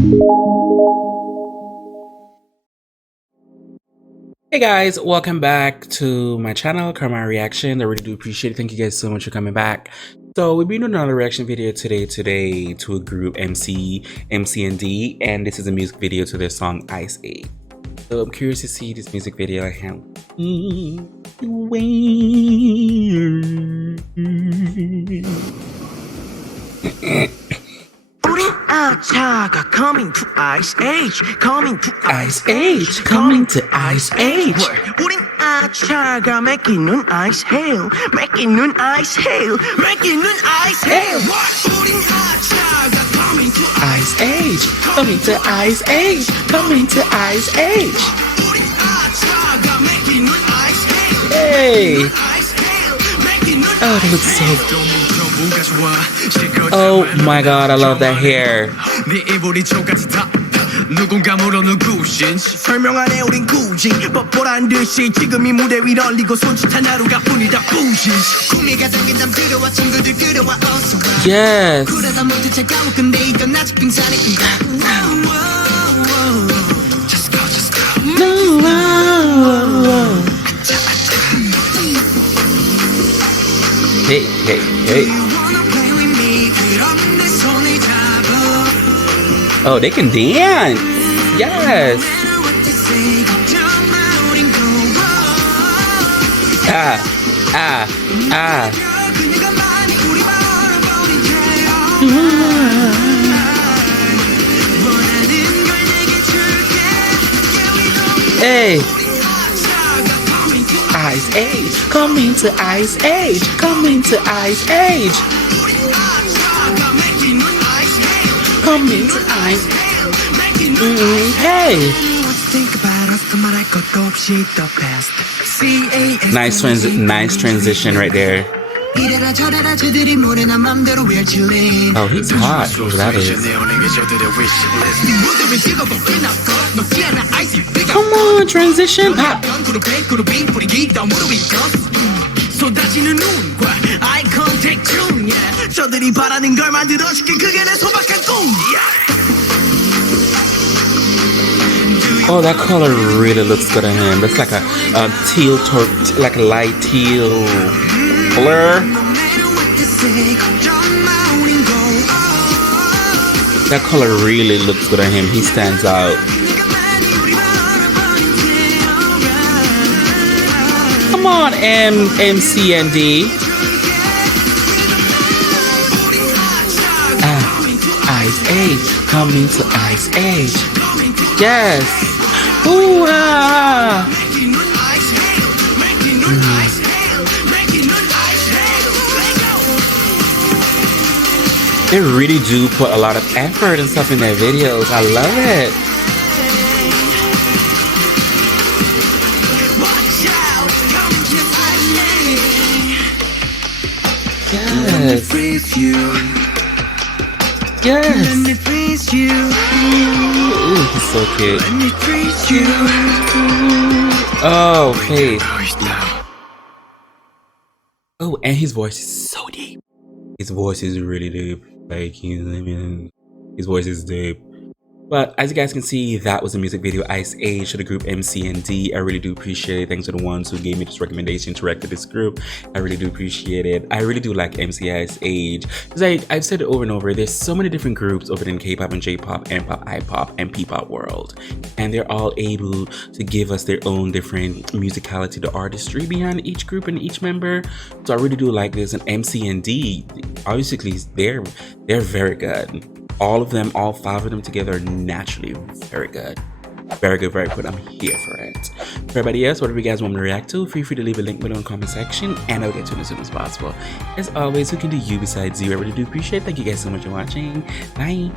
Hey guys, welcome back to my channel, Kemari Reaction. I really do appreciate it. Thank you guys so much for coming back. So we've been doing another reaction video today to a group Mcnd, and this is a music video to their song Ice Age. So I'm curious to see this music video. I can't wait. Coming to Ice Age, coming to Ice Age, coming to Ice Age. 우린 아차가 맥기는 Ice Hail, 맥기는 Ice Hail, 맥기는 Ice Hail. 우린 아차가 coming to Ice Age, coming to Ice Age, coming to Ice Age. 우린 아차가 맥기는 Ice Hail. Hey! Oh, that looks so good. Oh my god, I love that hair. 누군가 물어는 구신 설명 안 해 우린 굳이 뻔뻔한 듯이 지금이 무대 위로 올리고 손짓한 하루가 뿐이다 부신 구미가 당긴 담 들어와 친구들 끌어와 어서 와 Yes. 그러다 모두 차가워 근데 이건 아직 빙산의 인가 Just go just go Hey, hey, hey. Oh, they can dance. Yes. Ah, ah, ah. Hey. Ice Age, coming to Ice Age, coming to Ice Age. Coming to Ice. Hey. Nice transition right there. Oh, he's hot. Whoever that is. Come on, transition pop. Oh, that color really looks good on him. That's like a teal, like a light teal blur. That color really looks good on him. He stands out. Come on, Mcnd. Ice Age, coming to Ice Age. Yes. Ooh, ah. They really do put a lot of effort and stuff in their videos. I love it. Yes. Yes. Ooh, he's so cute. Oh, face. Oh, and his voice is so deep. His voice is really deep. Like, his voice is deep. But as you guys can see, that was the music video Ice Age to the group Mcnd. I really do appreciate it. Thanks to the ones who gave me this recommendation to react to this group. I really do appreciate it. I really do like Ice Age. Because I've said it over and over, there's so many different groups over in K-pop and J-pop, M-pop, I-pop, and P-pop world. And they're all able to give us their own different musicality, the artistry behind each group and each member. So I really do like this. And Mcnd, obviously, they're very good. All of them, all 5 of them together are naturally very good. Very good, very good. I'm here for it. For everybody else, whatever you guys want me to react to, feel free to leave a link below in the comment section and I'll get to it as soon as possible. As always, who can do you besides you? I really do appreciate it. Thank you guys so much for watching. Bye.